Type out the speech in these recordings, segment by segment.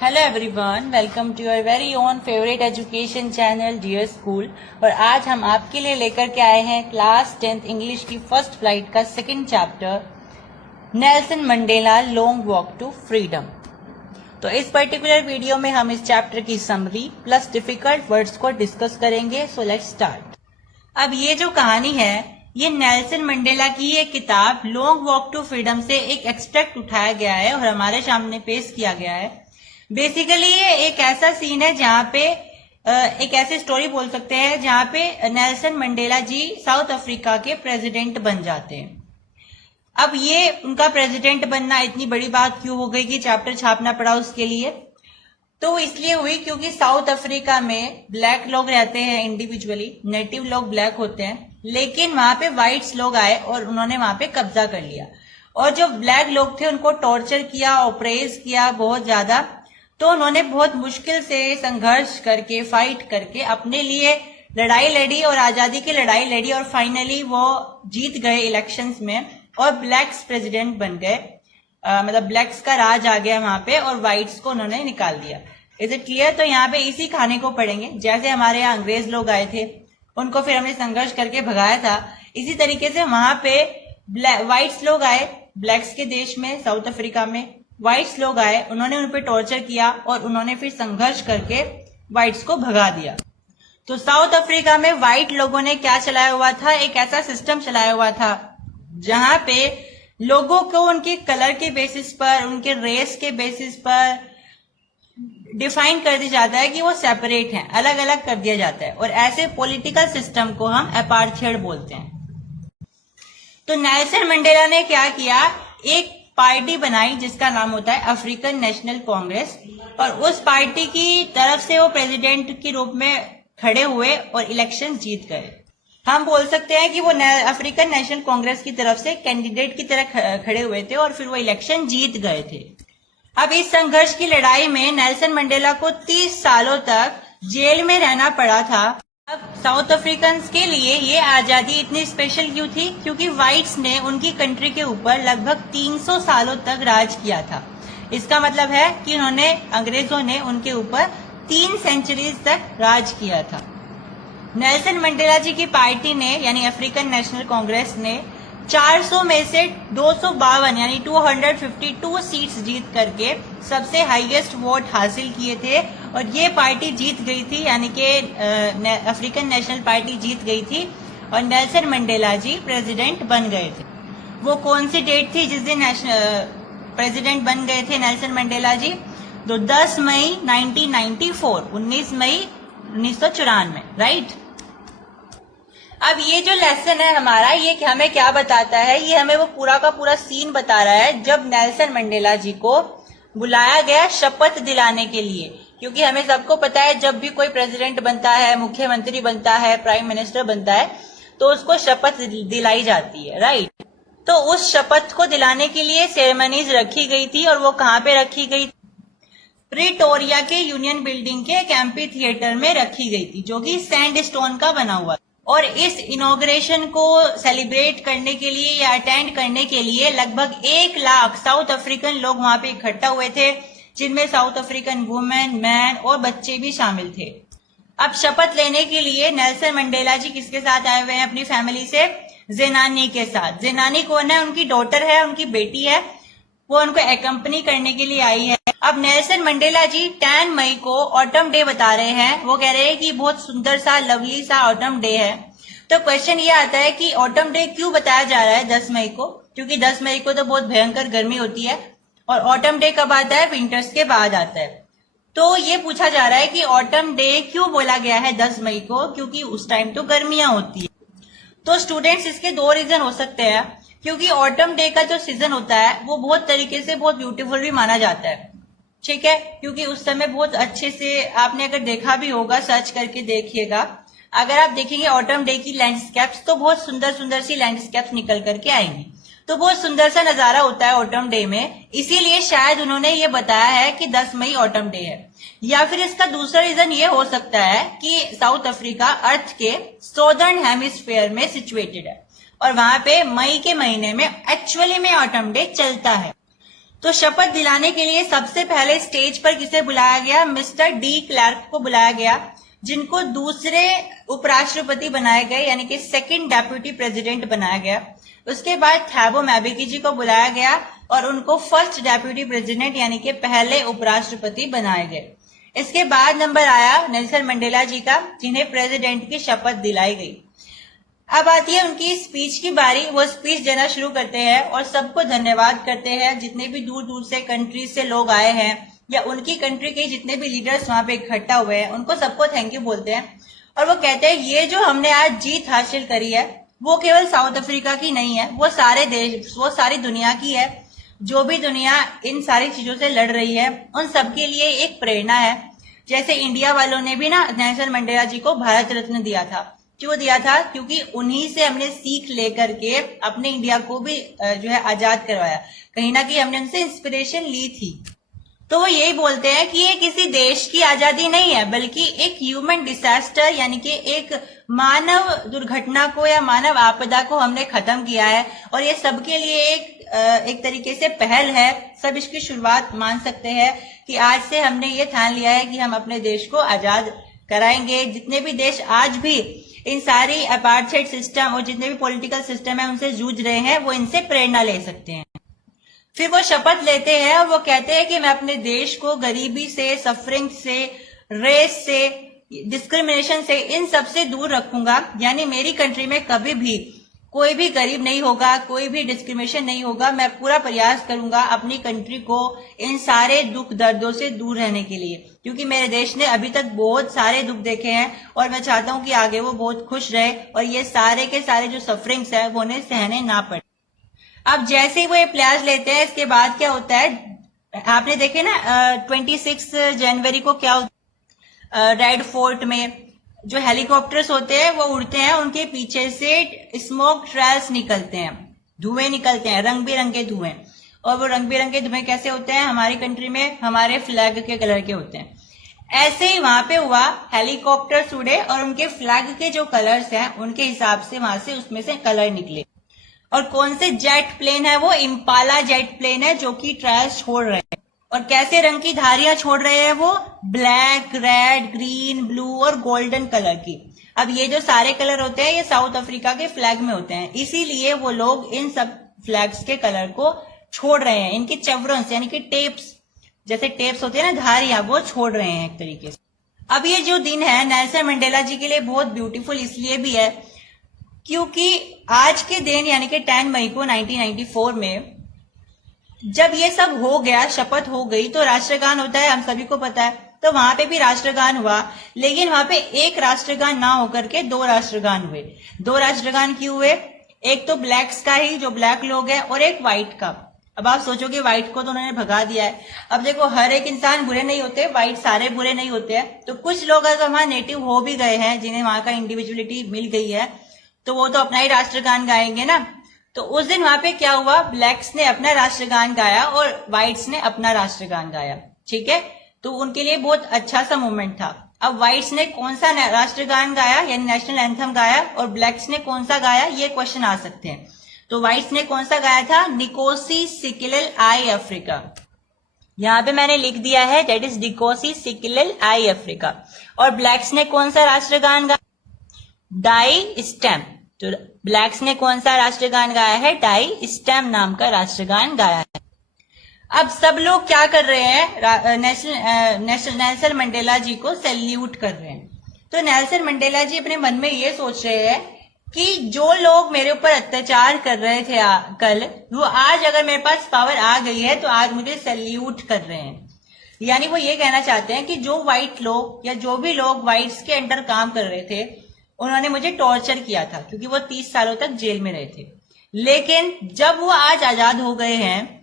Hello everyone, welcome to your very own favourite education channel dear school. और आज हम आपके लिए लेकर के आए हैं क्लास 10th इंग्लिश की फर्स्ट फ्लाइट का second chapter, Nelson Mandela long walk to freedom. तो इस पर्टिकुलर वीडियो में हम इस चैप्टर की समरी प्लस डिफिकल्ट वर्ड्स को डिस्कस करेंगे। So let's start. अब ये जो कहानी है, ये नेल्सन मंडेला की एक किताब लॉन्ग वॉक टू फ्रीडम से एक एक्सट्रैक्ट उठाया गया है और हमारे सामने पेश किया गया है। बेसिकली ये एक ऐसा सीन है जहाँ पे एक ऐसी स्टोरी बोल सकते हैं जहाँ पे नेल्सन मंडेला जी साउथ अफ्रीका के प्रेसिडेंट बन जाते हैं। अब ये उनका प्रेसिडेंट बनना इतनी बड़ी बात क्यों हो गई कि चैप्टर छापना पड़ा उसके लिए? तो इसलिए हुई क्योंकि साउथ अफ्रीका में ब्लैक लोग रहते हैं इंडिविजुअली, नेटिव लोग ब्लैक होते हैं, लेकिन वहां पे व्हाइट्स लोग आए और उन्होंने वहां पे कब्जा कर लिया। और जो ब्लैक लोग थे उनको टॉर्चर किया, ऑप्रेस किया बहुत ज्यादा। तो उन्होंने बहुत मुश्किल से संघर्ष करके, फाइट करके अपने लिए लड़ाई लड़ी और आजादी की लड़ाई लड़ी और फाइनली वो जीत गए इलेक्शंस में और ब्लैक्स प्रेसिडेंट बन गए। मतलब ब्लैक्स का राज आ गया वहां पे और व्हाइट्स को उन्होंने निकाल दिया। Is it clear? तो यहाँ पे इसी कहानी को पढ़ेंगे। जैसे हमारे यहाँ अंग्रेज लोग आए थे, उनको फिर हमने संघर्ष करके भगाया था, इसी तरीके से वहां पे व्हाइट्स लोग आए ब्लैक्स के देश में, साउथ अफ्रीका में व्हाइट्स लोग आए, उन्होंने उन पे टॉर्चर किया और उन्होंने फिर संघर्ष करके व्हाइट्स को भगा दिया। तो साउथ अफ्रीका में व्हाइट लोगों ने क्या चलाया हुआ था? एक ऐसा सिस्टम चलाया हुआ था जहां पे लोगों को उनके कलर के बेसिस पर, उनके रेस के बेसिस पर डिफाइन कर दिया जाता है कि वो सेपरेट हैं, अलग अलग कर दिया जाता है। और ऐसे पॉलिटिकल सिस्टम को हम अपार्थाइड बोलते हैं। तो नेल्सन मंडेला ने क्या किया? एक पार्टी बनाई जिसका नाम होता है अफ्रीकन नेशनल कांग्रेस, और उस पार्टी की तरफ से वो प्रेसिडेंट के रूप में खड़े हुए और इलेक्शन जीत गए। हम बोल सकते हैं कि वो अफ्रीकन नेशनल कांग्रेस की तरफ से कैंडिडेट की तरह खड़े हुए थे और फिर वो इलेक्शन जीत गए थे। अब इस संघर्ष की लड़ाई में नेल्सन मंडेला को 30 सालों तक जेल में रहना पड़ा था। अब साउथ अफ्रीकन के लिए ये आजादी इतनी स्पेशल क्यों थी? क्योंकि व्हाइट्स ने उनकी कंट्री के ऊपर लगभग 300 सालों तक राज किया था। इसका मतलब है कि अंग्रेजों ने उनके ऊपर 3 सेंचुरीज तक राज किया था। नेल्सन मंडेला जी की पार्टी ने, यानी अफ्रीकन नेशनल कांग्रेस ने 400 में से 252 यानी 252 सीट्स जीत करके सबसे हाईएस्ट वोट हासिल किए थे और ये पार्टी जीत गई थी, यानी कि अफ्रीकन नेशनल पार्टी जीत गई थी और नेल्सन मंडेला जी प्रेसिडेंट बन गए थे। वो कौन सी डेट थी जिस दिन प्रेसिडेंट बन गए थे नेल्सन मंडेला जी? तो 10 मई 1994, 19 मई 1994, राइट। अब ये जो लेसन है हमारा, ये हमें क्या बताता है? ये हमें वो पूरा का पूरा सीन बता रहा है जब नेल्सन मंडेला जी को बुलाया गया शपथ दिलाने के लिए। क्योंकि हमें सबको पता है जब भी कोई प्रेसिडेंट बनता है, मुख्यमंत्री बनता है, प्राइम मिनिस्टर बनता है, तो उसको शपथ दिलाई जाती है, राइट। तो उस शपथ को दिलाने के लिए सेरेमनीज रखी गई थी और वो कहाँ पे रखी गई? प्रिटोरिया के यूनियन बिल्डिंग के एक एम्पी थिएटर में रखी गई थी, जो कि सैंडस्टोन का बना हुआ। और इस इनॉग्रेशन को सेलिब्रेट करने के लिए या अटेंड करने के लिए लगभग 1 लाख साउथ अफ्रीकन लोग वहां पे इकट्ठा हुए थे, जिनमें साउथ अफ्रीकन वुमेन, मैन और बच्चे भी शामिल थे। अब शपथ लेने के लिए नेल्सन मंडेला जी किसके साथ आए हुए हैं? अपनी फैमिली से, ज़ेनानी के साथ। ज़ेनानी कौन है? उनकी डॉटर है, उनकी बेटी है, वो उनको एकम्पनी करने के लिए आई है। अब नेल्सन मंडेला जी 10 मई को ऑटम डे बता रहे हैं। वो कह रहे हैं कि बहुत सुंदर सा, लवली सा ऑटम डे है। तो क्वेश्चन ये आता है कि ऑटम डे क्यों बताया जा रहा है 10 मई को? क्योंकि 10 मई को तो बहुत भयंकर गर्मी होती है और ऑटम डे कब आता है? विंटर्स के बाद आता है। तो ये पूछा जा रहा है कि ऑटम डे क्यों बोला गया है 10 मई को? क्योंकि उस टाइम तो गर्मियां होती है। तो स्टूडेंट्स, इसके 2 रीजन हो सकते हैं। क्योंकि ऑटम डे का जो सीजन होता है वो बहुत तरीके से बहुत ब्यूटीफुल भी माना जाता है, ठीक है। क्योंकि उस समय बहुत अच्छे से, आपने अगर देखा भी होगा, सर्च करके देखिएगा, अगर आप देखेंगे ऑटम डे की लैंडस्केप्स तो बहुत सुंदर सुंदर सी लैंडस्केप्स निकल करके आएंगी। तो बहुत सुंदर सा नजारा होता है ऑटम डे में, इसीलिए शायद उन्होंने ये बताया है कि 10 मई ऑटम डे है। या फिर इसका दूसरा रीजन ये हो सकता है कि साउथ अफ्रीका अर्थ के सॉदर्न हेमिस्फीयर में सिचुएटेड है और वहां पे मई के महीने में एक्चुअली में ऑटम डे चलता है। तो शपथ दिलाने के लिए सबसे पहले स्टेज पर किसे बुलाया गया? मिस्टर डी क्लार्क को बुलाया गया, जिनको दूसरे उपराष्ट्रपति बनाए गए, यानी कि सेकंड डेप्यूटी प्रेसिडेंट बनाया गया। उसके बाद थैबो मैबेकी जी को बुलाया गया और उनको फर्स्ट डेप्यूटी प्रेसिडेंट यानी कि पहले उपराष्ट्रपति बनाए गए। इसके बाद नंबर आया नेल्सन मंडेला जी का, जिन्हें प्रेसिडेंट की शपथ दिलाई गई। अब आती है उनकी स्पीच की बारी। वो स्पीच देना शुरू करते हैं और सबको धन्यवाद करते हैं, जितने भी दूर दूर से कंट्री से लोग आए हैं या उनकी कंट्री के जितने भी लीडर्स वहां पे इकट्ठा हुए हैं, उनको सबको थैंक यू बोलते हैं। और वो कहते हैं ये जो हमने आज जीत हासिल करी है वो केवल साउथ अफ्रीका की नहीं है, वो सारे देश, वो सारी दुनिया की है। जो भी दुनिया इन सारी चीजों से लड़ रही है उन सबके लिए एक प्रेरणा है। जैसे इंडिया वालों ने भी ना नेल्सन मंडेला जी को भारत रत्न दिया था। क्यों दिया था? क्योंकि उन्हीं से हमने सीख लेकर के अपने इंडिया को भी जो है आजाद करवाया। कहीं ना कहीं हमने उनसे इंस्पिरेशन ली थी। तो वो यही बोलते हैं कि ये किसी देश की आजादी नहीं है, बल्कि एक ह्यूमन डिजास्टर यानी कि एक मानव दुर्घटना को या मानव आपदा को हमने खत्म किया है। और ये सबके लिए एक तरीके से पहल है। सब इसकी शुरुआत मान सकते हैं कि आज से हमने ये ठान लिया है कि हम अपने देश को आजाद कराएंगे। जितने भी देश आज भी इन सारी अपार्थाइड सिस्टम और जितने भी पॉलिटिकल सिस्टम है उनसे जूझ रहे हैं, वो इनसे प्रेरणा ले सकते हैं। फिर वो शपथ लेते हैं और वो कहते हैं कि मैं अपने देश को गरीबी से, सफरिंग से, रेस से, डिस्क्रिमिनेशन से, इन सब से दूर रखूंगा। यानी मेरी कंट्री में कभी भी कोई भी गरीब नहीं होगा, कोई भी डिस्क्रिमिनेशन नहीं होगा। मैं पूरा प्रयास करूंगा अपनी कंट्री को इन सारे दुख दर्दों से दूर रहने के लिए, क्योंकि मेरे देश ने अभी तक बहुत सारे दुख देखे हैं और मैं चाहता हूं कि आगे वो बहुत खुश रहे और ये सारे के सारे जो सफरिंग्स है वो उन्हें सहने ना पड़े। अब जैसे ही वो ये प्लाज लेते हैं, इसके बाद क्या होता है? आपने देखे ना 26 जनवरी को क्या होता है? रेड फोर्ट में जो हेलीकॉप्टर्स होते हैं वो उड़ते हैं, उनके पीछे से स्मोक ट्रेल्स निकलते हैं, धुएं निकलते हैं, रंग बिरंगे धुएं। और वो रंग बिरंगे धुएं कैसे होते हैं? हमारी कंट्री में हमारे फ्लैग के कलर के होते हैं। ऐसे ही वहां पे हुआ, हेलीकॉप्टर्स उड़े और उनके फ्लैग के जो कलर्स हैं उनके हिसाब से वहां से उसमें से कलर निकले। और कौन से जेट प्लेन है? वो इम्पाला जेट प्लेन है जो कि ट्रायल्स छोड़ रहे हैं। और कैसे रंग की धारियां छोड़ रहे हैं वो? ब्लैक, रेड, ग्रीन, ब्लू और गोल्डन कलर की। अब ये जो सारे कलर होते हैं ये साउथ अफ्रीका के फ्लैग में होते हैं, इसीलिए वो लोग इन सब फ्लैग्स के कलर को छोड़ रहे हैं। इनके चेवरन्स यानी कि टेप्स, जैसे टेप्स होते हैं ना धारियां, वो छोड़ रहे हैं एक तरीके से। अब ये जो दिन है नेल्सन मंडेला जी के लिए बहुत ब्यूटीफुल इसलिए भी है क्योंकि आज के दिन यानी कि 10 मई को 1994 में जब ये सब हो गया, शपथ हो गई, तो राष्ट्रगान होता है, हम सभी को पता है। तो वहां पे भी राष्ट्रगान हुआ, लेकिन वहां पे एक राष्ट्रगान ना होकर के 2 राष्ट्रगान हुए। 2 राष्ट्रगान क्यों हुए? एक तो ब्लैक्स का ही, जो ब्लैक लोग हैं, और एक व्हाइट का। अब आप सोचोगे व्हाइट को तो उन्होंने भगा दिया है। अब देखो हर एक इंसान बुरे नहीं होते, व्हाइट सारे बुरे नहीं होते हैं। तो कुछ लोग अगर वहां नेटिव हो भी गए हैं, जिन्हें वहां का इंडिविजुअलिटी मिल गई है, तो वो तो अपना ही राष्ट्रगान गाएंगे ना। तो उस दिन वहां पे क्या हुआ? ब्लैक्स ने अपना राष्ट्रगान गाया और व्हाइट्स ने अपना राष्ट्रगान गाया। ठीक है, तो उनके लिए बहुत अच्छा सा मोमेंट था। अब व्हाइट्स ने कौन सा राष्ट्रगान गाया यानी नेशनल एंथम गाया और ब्लैक्स ने कौन सा गाया, ये क्वेश्चन आ सकते हैं। तो व्हाइट्स ने कौन सा गाया था? निकोसी सिकिलेल आई अफ्रीका। यहां पे मैंने लिख दिया है, दैट इज निकोसी सिकिलेल आई अफ्रीका। और ब्लैक्स ने कौन सा राष्ट्रगान गाया? Die stem. तो ब्लैक्स ने कौन सा राष्ट्रगान गाया है? डाई स्टेम नाम का राष्ट्रगान गाया है। अब सब लोग क्या कर रहे हैं? नेल्सन मंडेला जी को सैल्यूट कर रहे हैं। तो नेल्सन मंडेला जी अपने मन में ये सोच रहे हैं कि जो लोग मेरे ऊपर अत्याचार कर रहे थे कल, वो आज अगर मेरे पास पावर आ गई है तो आज मुझे सैल्यूट कर रहे हैं। यानी वो ये कहना चाहते हैं कि जो व्हाइट लोग या जो भी लोग व्हाइट्स के अंडर काम कर रहे थे, उन्होंने मुझे टॉर्चर किया था क्योंकि वो 30 सालों तक जेल में रहे थे। लेकिन जब वो आज आजाद हो गए हैं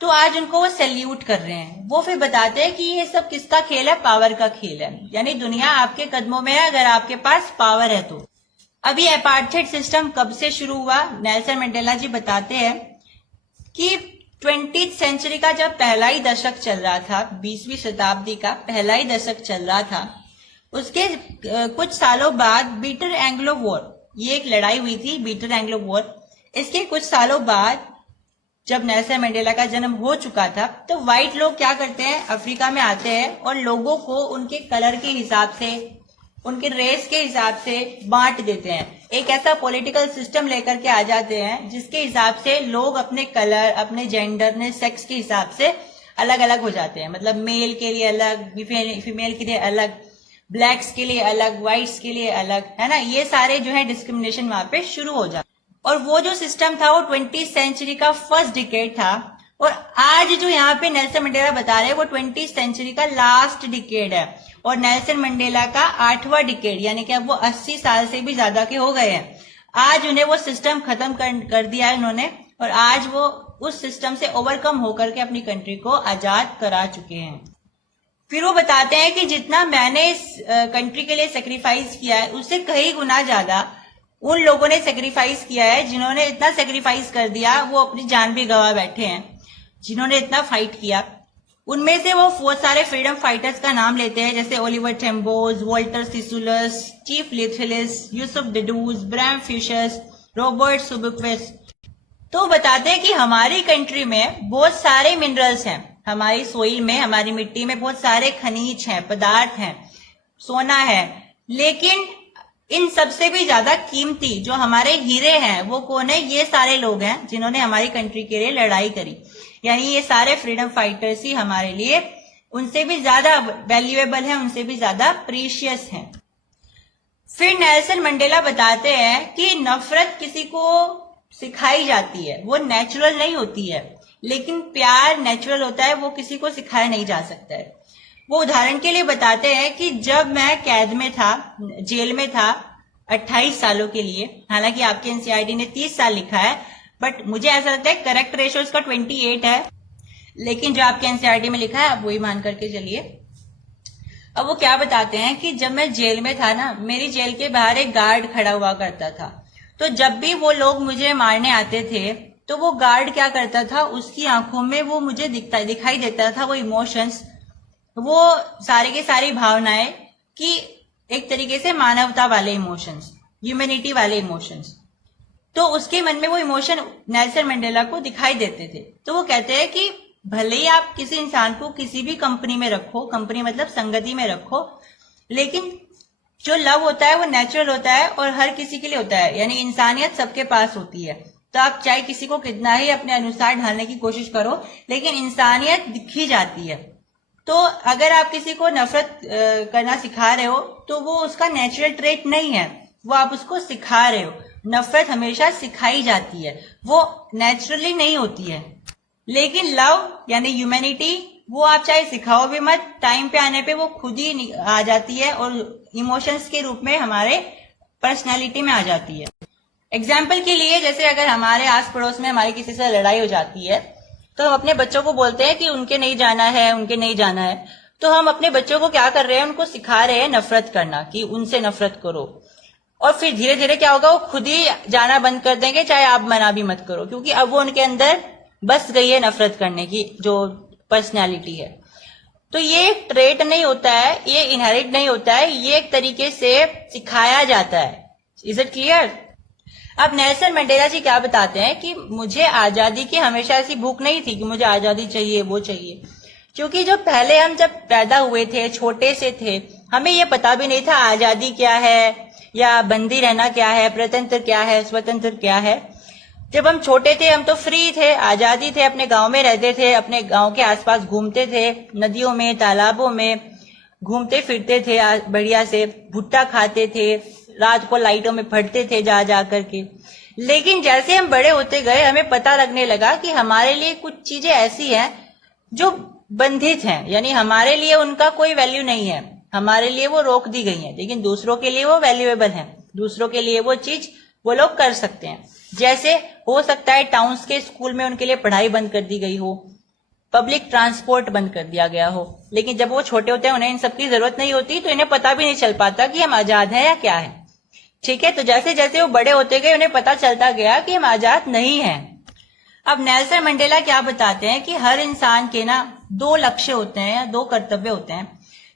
तो आज उनको वो सैल्यूट कर रहे हैं। वो फिर बताते हैं कि ये सब किसका खेल है? पावर का खेल है। यानी दुनिया आपके कदमों में है अगर आपके पास पावर है तो। अभी अपार्थाइड सिस्टम कब से शुरू हुआ? नेल्सन मंडेला जी बताते हैं कि 20th सेंचुरी का जब पहला ही दशक चल रहा था, 20वीं शताब्दी का पहला ही दशक चल रहा था, उसके कुछ सालों बाद बीटर एंग्लो वॉर, ये एक लड़ाई हुई थी बीटर एंग्लो वॉर। इसके कुछ सालों बाद जब नेल्सन मंडेला का जन्म हो चुका था, तो व्हाइट लोग क्या करते हैं, अफ्रीका में आते हैं और लोगों को उनके कलर के हिसाब से, उनके रेस के हिसाब से बांट देते हैं। एक ऐसा पॉलिटिकल सिस्टम लेकर के आ जाते हैं जिसके हिसाब से लोग अपने कलर, अपने जेंडर, अपने सेक्स के हिसाब से अलग अलग हो जाते हैं। मतलब मेल के लिए अलग, फीमेल के लिए अलग, ब्लैक्स के लिए अलग, व्हाइट्स के लिए अलग, है ना। ये सारे जो है डिस्क्रिमिनेशन वहां पे शुरू हो जाते। और वो जो सिस्टम था वो 20th सेंचुरी का फर्स्ट डिकेड था, और आज जो यहाँ पे नेल्सन मंडेला बता रहे हैं वो 20th सेंचुरी का लास्ट डिकेड है, और नेल्सन मंडेला का 8वां डिकेड, यानी कि अब वो 80 साल से भी ज्यादा के हो गए हैं। आज उन्हें वो सिस्टम खत्म कर दिया है उन्होंने, और आज वो उस सिस्टम से ओवरकम होकर के अपनी कंट्री को आजाद करा चुके हैं। फिर वो बताते हैं कि जितना मैंने इस कंट्री के लिए सेक्रीफाइस किया है उससे कई गुना ज्यादा उन लोगों ने सेक्रीफाइस किया है, जिन्होंने इतना सेक्रीफाइस कर दिया वो अपनी जान भी गंवा बैठे हैं, जिन्होंने इतना फाइट किया। उनमें से वो बहुत सारे फ्रीडम फाइटर्स का नाम लेते हैं, जैसे Oliver Tambo's, Walter Sisulu's, chief Luthuli's, Yusuf Dadoo's, Bram Fischer's, Robert Sobukwe's. तो बताते हैं कि हमारी कंट्री में बहुत सारे मिनरल्स हैं, हमारी सोइल में, हमारी मिट्टी में बहुत सारे खनिज हैं, पदार्थ हैं, सोना है, लेकिन इन सबसे भी ज्यादा कीमती जो हमारे हीरे हैं वो कौन है? ये सारे लोग हैं जिन्होंने हमारी कंट्री के लिए लड़ाई करी। यानी ये सारे फ्रीडम फाइटर्स ही हमारे लिए उनसे भी ज्यादा वैल्यूएबल हैं, उनसे भी ज्यादा प्रीशियस हैं। फिर नेल्सन मंडेला बताते हैं कि नफरत किसी को सिखाई जाती है, वो नेचुरल नहीं होती है, लेकिन प्यार नेचुरल होता है, वो किसी को सिखाया नहीं जा सकता है। वो उदाहरण के लिए बताते हैं कि जब मैं कैद में था, जेल में था 28 सालों के लिए, हालांकि आपके एनसीईआरटी ने 30 साल लिखा है, बट मुझे ऐसा लगता है करेक्ट रेशियो इसका 28 है, लेकिन जो आपके एनसीईआरटी में लिखा है आप वही मान करके चलिए। अब वो क्या बताते हैं कि जब मैं जेल में था ना, मेरी जेल के बाहर एक गार्ड खड़ा हुआ करता था, तो जब भी वो लोग मुझे मारने आते थे तो वो गार्ड क्या करता था, उसकी आंखों में वो मुझे दिखाई देता था, वो इमोशंस, वो सारे के सारी भावनाएं, कि एक तरीके से मानवता वाले इमोशंस, ह्यूमैनिटी वाले इमोशंस। तो उसके मन में वो इमोशन नेल्सन मंडेला को दिखाई देते थे। तो वो कहते हैं कि भले ही आप किसी इंसान को किसी भी कंपनी में रखो, कंपनी मतलब संगति में रखो, लेकिन जो लव होता है वो नेचुरल होता है और हर किसी के लिए होता है, यानी इंसानियत सबके पास होती है। तो आप चाहे किसी को कितना ही अपने अनुसार ढालने की कोशिश करो, लेकिन इंसानियत दिखी जाती है। तो अगर आप किसी को नफरत करना सिखा रहे हो तो वो उसका नेचुरल ट्रेट नहीं है, वो आप उसको सिखा रहे हो। नफरत हमेशा सिखाई जाती है, वो नेचुरली नहीं होती है। लेकिन लव यानी ह्यूमैनिटी, वो आप चाहे सिखाओ भी मत, टाइम पे आने पे वो खुद ही आ जाती है और इमोशंस के रूप में हमारे पर्सनैलिटी में आ जाती है। एग्जाम्पल के लिए, जैसे अगर हमारे आस पड़ोस में हमारी किसी से लड़ाई हो जाती है तो हम अपने बच्चों को बोलते हैं कि उनके नहीं जाना है, उनके नहीं जाना है। तो हम अपने बच्चों को क्या कर रहे हैं, उनको सिखा रहे हैं नफरत करना, कि उनसे नफरत करो। और फिर धीरे धीरे क्या होगा, वो खुद ही जाना बंद कर देंगे, चाहे आप मना भी मत करो, क्योंकि अब वो उनके अंदर बस गई है नफरत करने की जो पर्सनैलिटी है। तो ये एक ट्रेट नहीं होता है, ये इनहेरिट नहीं होता है, ये एक तरीके से सिखाया जाता है। Is it clear? अब नेल्सन मंडेला जी क्या बताते हैं कि मुझे आजादी की हमेशा ऐसी भूख नहीं थी कि मुझे आजादी चाहिए, वो चाहिए, क्योंकि जो पहले हम जब पैदा हुए थे, छोटे से थे, हमें ये पता भी नहीं था आजादी क्या है या बंदी रहना क्या है, प्रतंत्र क्या है, स्वतंत्र क्या है। जब हम छोटे थे हम तो फ्री थे, आजादी थे, अपने गांव में रहते थे, अपने गांव के आसपास घूमते थे, नदियों में, तालाबों में घूमते फिरते थे, बढ़िया से भुट्टा खाते थे, रात को लाइटों में पढ़ते थे जा जा करके। लेकिन जैसे हम बड़े होते गए हमें पता लगने लगा कि हमारे लिए कुछ चीजें ऐसी हैं जो बंधित हैं, यानी हमारे लिए उनका कोई वैल्यू नहीं है, हमारे लिए वो रोक दी गई है, लेकिन दूसरों के लिए वो वैल्यूएबल है, दूसरों के लिए वो चीज वो लोग कर सकते हैं। जैसे हो सकता है टाउन्स के स्कूल में उनके लिए पढ़ाई बंद कर दी गई हो, पब्लिक ट्रांसपोर्ट बंद कर दिया गया हो, लेकिन जब वो छोटे होते हैं उन्हें इन सबकी जरूरत नहीं होती, तो इन्हें पता भी नहीं चल पाता कि हम आजाद हैं या क्या है। ठीक है, तो जैसे जैसे वो बड़े होते गए उन्हें पता चलता गया कि हम आजाद नहीं हैं। अब नेल्सन मंडेला क्या बताते हैं कि हर इंसान के ना 2 लक्ष्य होते हैं या 2 कर्तव्य होते हैं।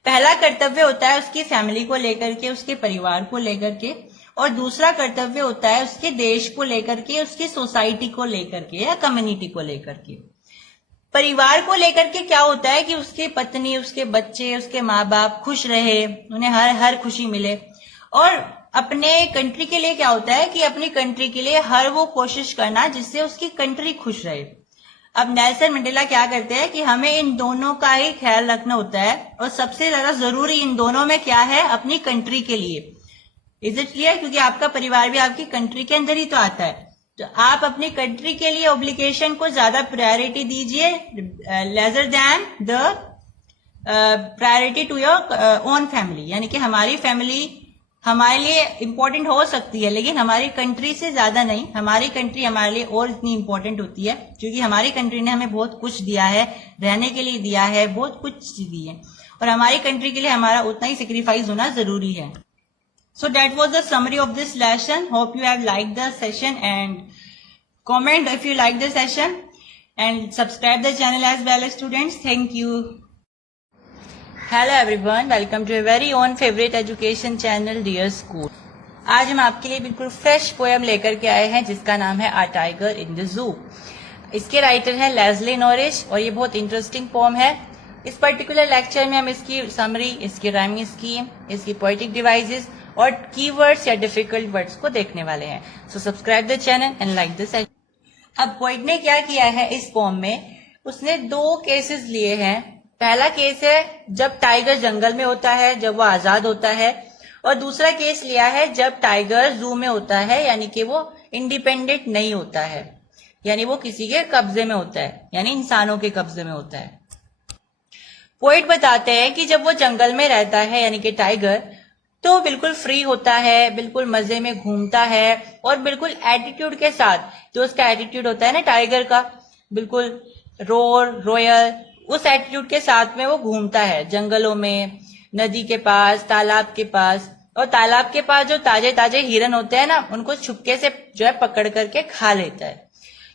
पहला कर्तव्य होता है उसकी फैमिली को लेकर के, उसके परिवार को लेकर के, और दूसरा कर्तव्य होता है उसके देश को लेकर के, उसकी सोसाइटी को लेकर के या कम्युनिटी को लेकर के। परिवार को लेकर के क्या होता है कि उसकी पत्नी, उसके बच्चे, उसके माँ बाप खुश रहे, उन्हें हर खुशी मिले। और अपने कंट्री के लिए क्या होता है कि अपनी कंट्री के लिए हर वो कोशिश करना जिससे उसकी कंट्री खुश रहे। अब नेल्सन मंडेला क्या करते हैं कि हमें इन दोनों का ही ख्याल रखना होता है, और सबसे ज्यादा जरूरी इन दोनों में क्या है, अपनी कंट्री के लिए। Is it clear? क्योंकि आपका परिवार भी आपकी कंट्री के अंदर ही तो आता है, तो आप अपनी कंट्री के लिए ऑब्लिगेशन को ज्यादा प्रायोरिटी दीजिए, lesser than the priority to your own family. यानी कि हमारी फैमिली हमारे लिए इंपॉर्टेंट हो सकती है, लेकिन हमारी कंट्री से ज्यादा नहीं। हमारी कंट्री हमारे लिए और इतनी इंपॉर्टेंट होती है क्योंकि हमारी कंट्री ने हमें बहुत कुछ दिया है, रहने के लिए दिया है, बहुत कुछ दी है, और हमारी कंट्री के लिए हमारा उतना ही सेक्रीफाइस होना जरूरी है। So that was the summary of this lesson. Hope you have liked the session and comment if you like the session and subscribe the channel as well as students. Thank you. Hello everyone, welcome to a very own favorite education channel Dear School. आज हम आपके लिए बिल्कुल fresh poem लेकर के आए हैं जिसका नाम है A Tiger in the Zoo. इसके राइटर हैं लेस्ली नॉरिस और ये बहुत इंटरेस्टिंग पोएम है। इस पर्टिकुलर लेक्चर में हम इसकी समरी, इसकी राइमिंग स्कीम, इसकी पोएटिक डिवाइसेस और कीवर्ड्स या डिफिकल्ट वर्ड्स को देखने वाले हैं। So subscribe the channel and like the session. अब पोइट ने क्या किया है इस पोएम में, उसने दो केसेस लिए हैं। पहला केस है जब टाइगर जंगल में होता है, जब वो आजाद होता है, और दूसरा केस लिया है जब टाइगर जू में होता है, यानी कि वो इंडिपेंडेंट नहीं होता है, यानी वो किसी के कब्जे में होता है, यानी इंसानों के कब्जे में होता है। पोइट बताते हैं कि जब वो जंगल में रहता है यानी कि टाइगर, तो बिल्कुल फ्री होता है, बिल्कुल मजे में घूमता है और बिल्कुल एटीट्यूड के साथ, जो उसका एटीट्यूड होता है ना टाइगर का, बिल्कुल रॉयल, उस एटीट्यूड के साथ में वो घूमता है जंगलों में, नदी के पास, तालाब के पास। और तालाब के पास जो ताजे ताजे हिरन होते हैं ना, उनको छुपके से जो है पकड़ करके खा लेता है,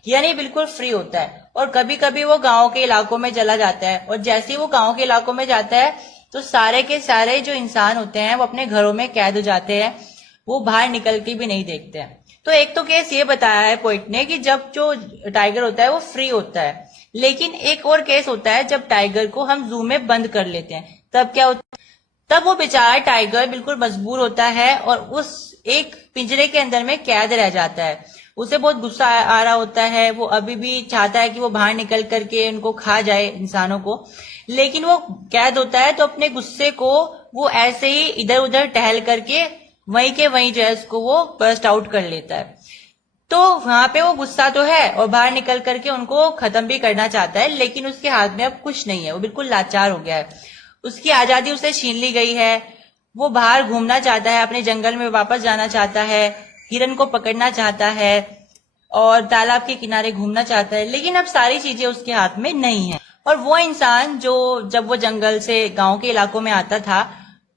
यानी बिल्कुल फ्री होता है। और कभी कभी वो गांव के इलाकों में चला जाता है, और जैसे ही वो गांव के इलाकों में जाता है तो सारे के सारे जो इंसान होते हैं वो अपने घरों में कैद हो जाते हैं, वो बाहर निकल के भी नहीं देखते हैं। तो एक तो केस ये बताया है पोइट ने कि जब जो टाइगर होता है वो फ्री होता है, लेकिन एक और केस होता है जब टाइगर को हम जू में बंद कर लेते हैं। तब क्या होता है, तब वो बेचारा टाइगर बिल्कुल मजबूर होता है और उस एक पिंजरे के अंदर में कैद रह जाता है। उसे बहुत गुस्सा आ रहा होता है, वो अभी भी चाहता है कि वो बाहर निकल करके उनको खा जाए, इंसानों को, लेकिन वो कैद होता है तो अपने गुस्से को वो ऐसे ही इधर उधर टहल करके वहीं के वहीं जो है उसको वो बर्स्ट आउट कर लेता है। तो वहां पे वो गुस्सा तो है और बाहर निकल करके उनको खत्म भी करना चाहता है, लेकिन उसके हाथ में अब कुछ नहीं है, वो बिल्कुल लाचार हो गया है, उसकी आजादी उसे छीन ली गई है। वो बाहर घूमना चाहता है, अपने जंगल में वापस जाना चाहता है, हिरन को पकड़ना चाहता है और तालाब के किनारे घूमना चाहता है, लेकिन अब सारी चीजें उसके हाथ में नहीं है। और वो इंसान जो जब वो जंगल से गांव के इलाकों में आता था,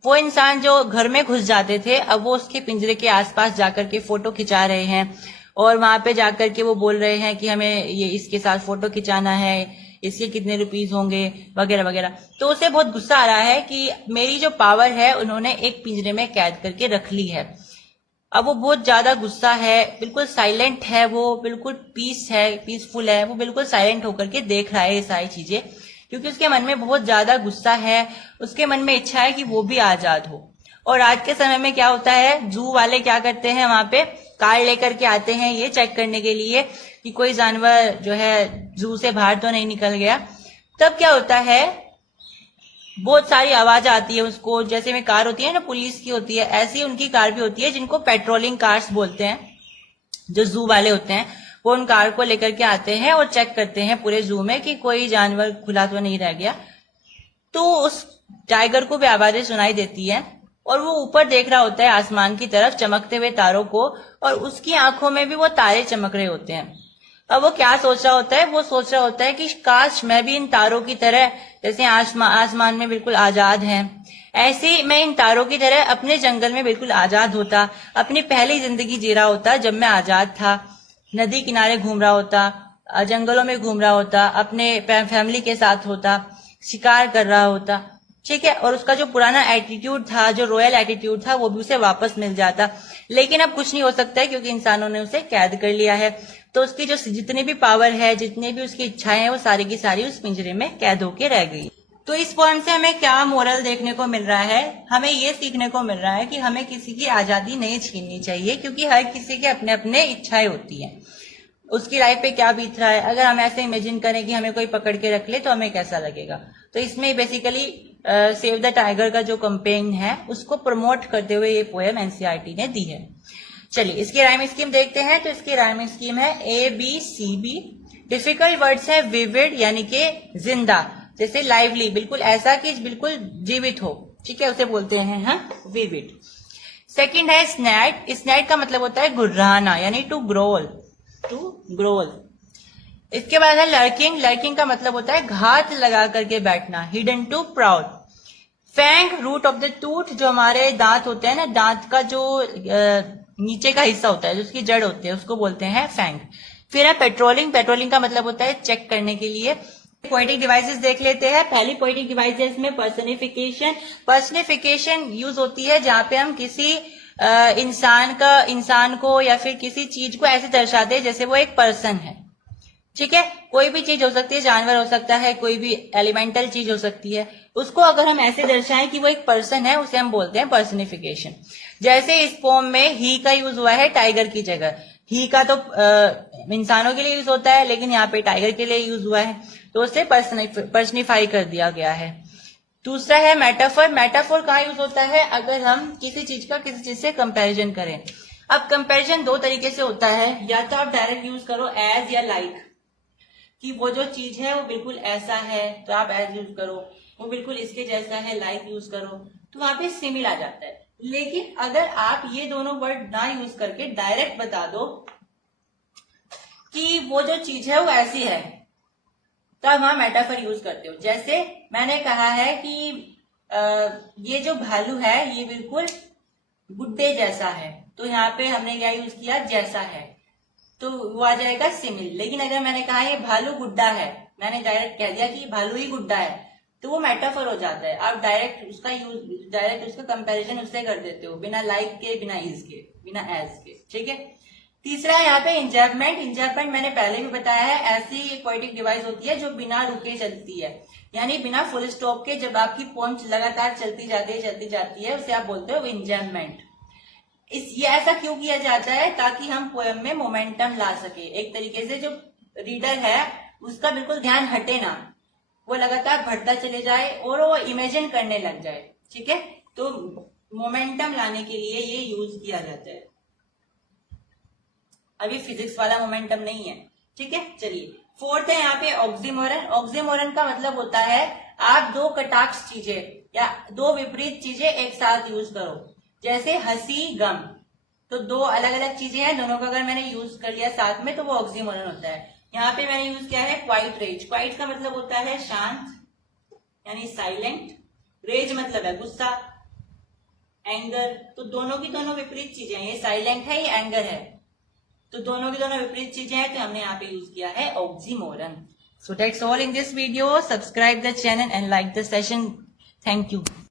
वो इंसान जो घर में घुस जाते थे, अब वो उसके पिंजरे के आसपास जाकर के फोटो खिंचा रहे हैं और वहां पे जाकर के वो बोल रहे हैं कि हमें ये इसके साथ फोटो खिंचाना है, इसके कितने रुपीस होंगे वगैरह वगैरह। तो उसे बहुत गुस्सा आ रहा है कि मेरी जो पावर है उन्होंने एक पिंजरे में कैद करके रख ली है। अब वो बहुत ज्यादा गुस्सा है, बिल्कुल साइलेंट है, वो बिल्कुल पीसफुल है, वो बिल्कुल साइलेंट होकर के देख रहा है ये सारी चीजें, क्योंकि उसके मन में बहुत ज्यादा गुस्सा है, उसके मन में इच्छा है कि वो भी आजाद हो। और आज के समय में क्या होता है, जू वाले क्या करते हैं, वहां पे कार लेकर के आते हैं ये चेक करने के लिए कि कोई जानवर जो है जू से बाहर तो नहीं निकल गया। तब क्या होता है, बहुत सारी आवाज आती है उसको, जैसे में कार होती है ना पुलिस की होती है, ऐसी उनकी कार भी होती है जिनको पेट्रोलिंग कार्स बोलते हैं। जो जू वाले होते हैं वो उन कार को लेकर के आते हैं और चेक करते हैं पूरे जू में कि कोई जानवर खुला तो नहीं रह गया। तो उस टाइगर को भी आवाजें सुनाई देती है और वो ऊपर देख रहा होता है आसमान की तरफ चमकते हुए तारों को, और उसकी आंखों में भी वो तारे चमक रहे होते हैं। अब वो क्या सोच रहा होता है, वो सोच रहा होता है कि काश मैं भी इन तारों की तरह, जैसे आसमान में बिल्कुल आजाद हैं, ऐसे ही मैं इन तारों की तरह अपने जंगल में बिल्कुल आजाद होता, अपनी पहली जिंदगी जी रहा होता जब मैं आजाद था, नदी किनारे घूम रहा होता, जंगलों में घूम रहा होता, अपने फैमिली के साथ होता, शिकार कर रहा होता, ठीक है, और उसका जो पुराना एटीट्यूड था, जो रॉयल एटीट्यूड था, वो भी उसे वापस मिल जाता। लेकिन अब कुछ नहीं हो सकता है क्योंकि इंसानों ने उसे कैद कर लिया है। तो उसकी जो जितनी भी पावर है, जितनी भी उसकी इच्छाएं हैं, वो सारी की सारी उस पिंजरे में कैद होके रह गई। तो इस पॉइंट से हमें क्या मोरल देखने को मिल रहा है? हमें ये सीखने को मिल रहा है कि हमें किसी की आजादी नहीं छीननी चाहिए, क्योंकि हर किसी के अपने अपने इच्छाएं होती हैं। उसकी लाइफ पे क्या बीत रहा है, अगर हम ऐसे इमेजिन करें कि हमें कोई पकड़ के रख ले तो हमें कैसा लगेगा। तो इसमें बेसिकली सेव द टाइगर का जो कैंपेन है उसको प्रमोट करते हुए ये पोएम एनसीईआरटी ने दी है। चलिए इसकी राइम स्कीम देखते हैं। तो इसकी राइम स्कीम है ABCB। डिफिकल्ट वर्ड्स है विविड यानी कि जिंदा, जैसे लाइवली, बिल्कुल ऐसा कि बिल्कुल जीवित हो, ठीक है, उसे बोलते हैं हाँ विविड। सेकंड है स्नैट। स्नैट का मतलब होता है गुर्राना यानी टू ग्रोल, टू ग्रोल। इसके बाद है लर्किंग। लर्किंग का मतलब होता है घात लगा करके बैठना, hidden to proud. Fang, root of the tooth, जो हमारे दांत होते हैं ना, दांत का जो नीचे का हिस्सा होता है, जो उसकी जड़ होती है, उसको बोलते हैं फैंग। फिर है पेट्रोलिंग। पेट्रोलिंग का मतलब होता है चेक करने के लिए। पोएटिक डिवाइसेस देख लेते हैं। पहली पोएटिक डिवाइसेस में पर्सनिफिकेशन। पर्सनिफिकेशन यूज होती है जहां पे हम किसी इंसान को या फिर किसी चीज को ऐसे दर्शाते हैं जैसे वो एक पर्सन है, ठीक है। कोई भी चीज हो सकती है, जानवर हो सकता है, कोई भी एलिमेंटल चीज हो सकती है, उसको अगर हम ऐसे दर्शाएं कि वो एक पर्सन है, उसे हम बोलते हैं पर्सनिफिकेशन। जैसे इस पोम में ही का यूज हुआ है टाइगर की जगह। ही का तो इंसानों के लिए यूज होता है, लेकिन यहाँ पे टाइगर के लिए यूज हुआ है, तो उसे पर्सनिफाई कर दिया गया है। दूसरा है मेटाफोर। मेटाफोर कहाँ यूज होता है? अगर हम किसी चीज का किसी चीज से कंपैरिजन करें। अब कंपैरिजन दो तरीके से होता है, या तो आप डायरेक्ट यूज करो एज या लाइक, कि वो जो चीज है वो बिल्कुल ऐसा है तो आप एज यूज करो, वो बिल्कुल इसके जैसा है लाइक यूज करो, तो वहां पे सिमिल आ जाता है। लेकिन अगर आप ये दोनों वर्ड ना यूज करके डायरेक्ट बता दो कि वो जो चीज है वो ऐसी है, तब वहां मेटाफर यूज करते हो। जैसे मैंने कहा है कि ये जो भालू है ये बिल्कुल गुड्डे जैसा है, तो यहाँ पे हमने क्या यूज किया? जैसा है, तो वो आ जाएगा सिमिल। लेकिन अगर मैंने कहा ये भालू गुड्डा है, मैंने डायरेक्ट कह दिया कि भालू ही गुड्डा है, तो वो मेटाफर हो जाता है। आप डायरेक्ट उसका कंपैरिजन उससे कर देते हो, बिना लाइक के, बिना इज के, बिना एज के, ठीक है। तीसरा है यहाँ पे इंजर्पमेंट। इंजर्पमेंट मैंने पहले भी बताया है, ऐसी एक पोएटिक डिवाइस होती है जो बिना रुके चलती है, यानी बिना फुल स्टॉप के जब आपकी पोएम लगातार चलती जाती है उसे आप बोलते हो इंजर्पमेंट। ये ऐसा क्यों किया जाता है? ताकि हम पोएम में मोमेंटम ला सके, एक तरीके से जो रीडर है उसका बिल्कुल ध्यान हटे ना, वो लगातार बढ़ता चले जाए और वो इमेजिन करने लग जाए, ठीक है। तो मोमेंटम लाने के लिए ये यूज किया जाता है। अभी फिजिक्स वाला मोमेंटम नहीं है, ठीक है। चलिए फोर्थ है यहाँ पे ऑक्सीमोरन। ऑक्सीमोरन का मतलब होता है आप दो कटाक्ष चीजें या दो विपरीत चीजें एक साथ यूज करो। जैसे हंसी, गम, तो दो अलग अलग चीजें हैं, दोनों का अगर मैंने यूज कर लिया साथ में तो वो ऑक्सीमोरन होता है। यहाँ पे मैंने यूज किया है क्वाइट रेज। क्वाइट का मतलब होता है शांत यानी साइलेंट, रेज मतलब है गुस्सा, एंगर, तो दोनों की दोनों विपरीत चीजें हैं, ये साइलेंट है, ये एंगर है, तो दोनों की दोनों विपरीत चीजें हैं, तो हमने यहाँ पे यूज किया है oxymoron. So that's all in this video. Subscribe the channel and like the session. Thank you.